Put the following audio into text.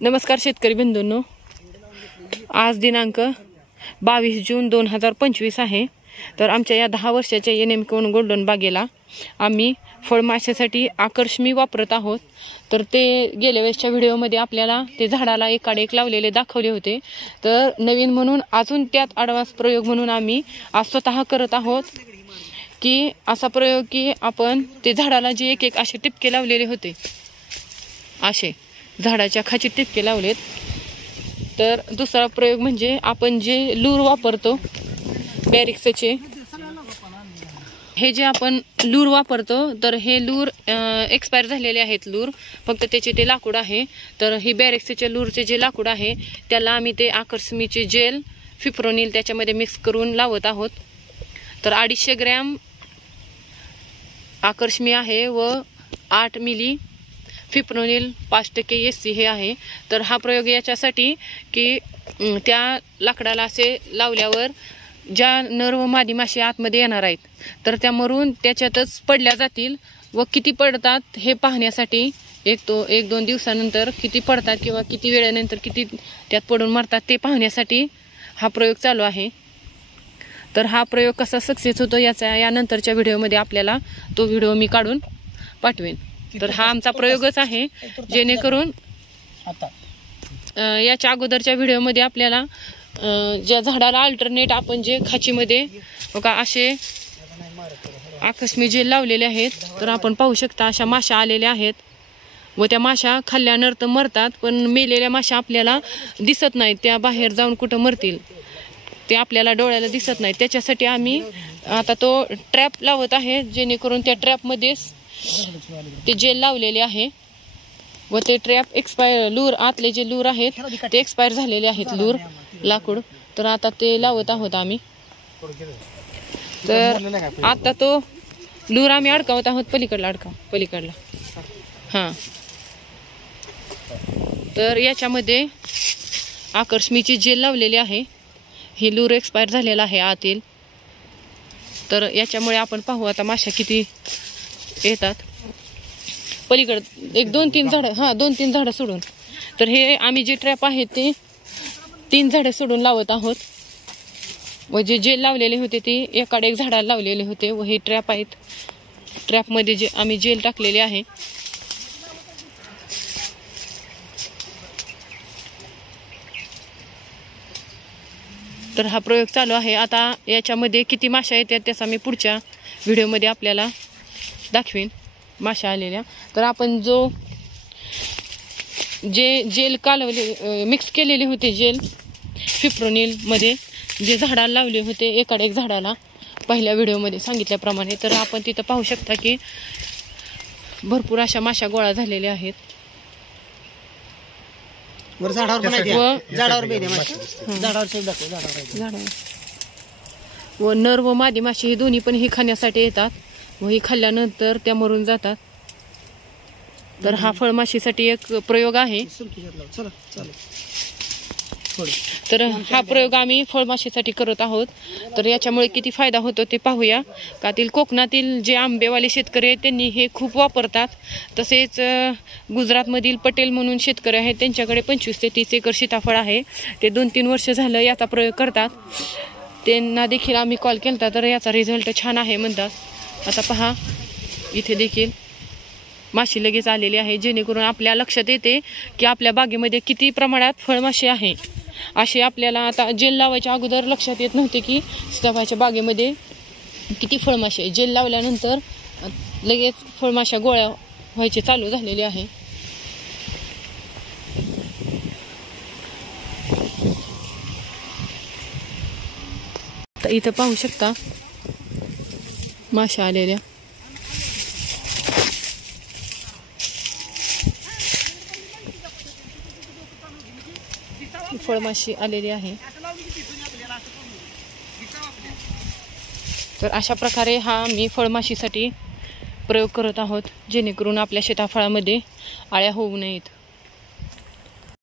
नमस्कार शेतकरी बंधूंनो, आज दिनांक 22 जून 2025 आहे। तर आमच्या या 10 वर्षाच्या एनएम गोल्डन बागेला आम्ही फळमाशासाठी आकर्षमी वापरत आहोत। तर ते गेल्या वेळेसच्या व्हिडिओमध्ये आपल्याला ते झाडाला एकाडे एक लावलेले दाखवले होते। तर नवीन म्हणून अजून त्यात ॲडव्हान्स प्रयोग म्हणून आम्ही आज स्वतः करत आहोत की असा प्रयोग की आपण ते झाडाला जे एक एक असे टिपके लावलेले होते, असे झाडाच्या खाची टिपके लावलेत। तर दुसरा प्रयोग म्हणजे आपण जे लूर वापरतो बॅरिक्सचे, हे जे आपण लूर वापरतो, तर हे लूर एक्सपायर झालेले आहेत लूर, फक्त त्याचे ते लाकूड आहे। तर ही बॅरिक्सचे लूरचे जे लाकूड आहे त्याला आम्ही ते आकर्षमीचे जेल फिप्रोनिल त्याच्यामध्ये मिक्स करून लावत आहोत। तर 250 ग्रॅम आकर्षमी आहे व 8 मिली फिप्रोनिल 5% SC हे आहे। तर हा प्रयोग याच्यासाठी की त्या लाकडाला असे लावल्यावर ज्या नर व मादी माशी आतमध्ये येणार आहेत तर त्या मरून त्याच्यातच पडल्या जातील व किती पडतात हे पाहण्यासाठी एक दोन दिवसानंतर किती पडतात किंवा किती वेळानंतर किती त्यात पडून मरतात ते पाहण्यासाठी हा प्रयोग चालू आहे। तर हा प्रयोग कसा सक्सेस होतो याचा यानंतरच्या व्हिडिओमध्ये आपल्याला तो व्हिडिओ मी काढून पाठवेन। तर हा आमचा प्रयोगच आहे, जेणेकरून याच्या अगोदरच्या व्हिडिओमध्ये आपल्याला ज्या झाडाला अल्टरनेट आपण जे खाचीमध्ये बघा असे आकर्षमी जेल लावलेले आहेत, तर आपण पाहू शकता अशा माशा आलेल्या आहेत व त्या माशा खाल्ल्यानंतर मरतात, पण मेलेल्या माशा आपल्याला दिसत नाहीत, त्या बाहेर जाऊन कुठं मरतील ते आपल्याला डोळ्याला दिसत नाही। त्याच्यासाठी आम्ही आता तो ट्रॅप लावत आहे, जेणेकरून त्या ट्रॅपमध्येच ते जेल लावलेले आहे व ते ट्रॅप एक्सपायर लूर आतले जे लूर आहेत ते एक्सपायर झालेले आहेत लूर लाकूड। तर आता ते लावत आहोत आम्ही। तर आता तो लूर आम्ही अडकावत आहोत, पलीकडला हां। तर याच्यामध्ये आकर्षमीची जेल लावलेली आहे, हे लूर एक्सपायर झालेला आहे आतील। तर याच्यामुळे आपण पाहू आता माशा किती येतात। पलीकडे 1-2-3 झाडं, हां 2-3 झाडं सोडून, तर हे आम्ही जे ट्रॅप आहे ते 3 झाडं सोडून लावत आहोत व जे जेल लावलेले होते ते एकाडे एक झाडाला लावलेले होते व हे ट्रॅप आहेत, ट्रॅपमध्ये जे आम्ही जेल टाकलेले आहे। तर हा प्रयोग चालू आहे। आता याच्यामध्ये किती माशा येतात त्याचा मी पुढच्या व्हिडिओमध्ये आपल्याला दाखवेन माशा आलेल्या। तर आपण जो जे जेल कालवले मिक्स केलेले होते जेल फिप्रोनिल मध्ये जे झाडाला लावले होते एकाडे एक झाडाला पहिल्या व्हिडिओमध्ये सांगितल्याप्रमाणे, तर आपण तिथं पाहू शकता की भरपूर अशा माशा गोळा झालेल्या आहेत व नर व मादी माशी ही दोन्ही पण ही खाण्यासाठी येतात व ही खाल्ल्यानंतर त्या मरून जातात। तर हा फळमाशीसाठी एक प्रयोग आहे। तर हा प्रयोग आम्ही फळमाशीसाठी करत आहोत। तर याच्यामुळे किती फायदा होतो ते पाहूया। कातील कोकणातील जे आंबेवाले शेतकरी आहेत त्यांनी हे खूप वापरतात, तसेच गुजरातमधील पटेल म्हणून शेतकरी आहेत त्यांच्याकडे 25 ते 30 एकर सीताफळ आहे, ते 2-3 वर्ष झालं याचा प्रयोग करतात। त्यांना देखील आम्ही कॉल केला तर याचा रिझल्ट छान आहे म्हणतात। आता पहा इथे देखील माशी लगेच आलेली आहे, जेणेकरून आपल्या लक्षात येते की आपल्या बागेमध्ये किती प्रमाणात फळमाशी आहे। असे आपल्याला आता जेल लावायच्या अगोदर लक्षात येत नव्हते की सीताफळाच्या बागेमध्ये किती फळमाशी आहे। जेल लावल्यानंतर लगेच फळमाशा गोळ्या व्हायचे चालू झालेले आहे। तर इथं पाहू शकता माशा आलेल्या। फळमाशी आलेली आहे। तर अशा प्रकारे हा मी फळमाशीसाठी प्रयोग करत आहोत, जेणेकरून आपल्या सीताफळामध्ये आळ्या होऊ नयेत।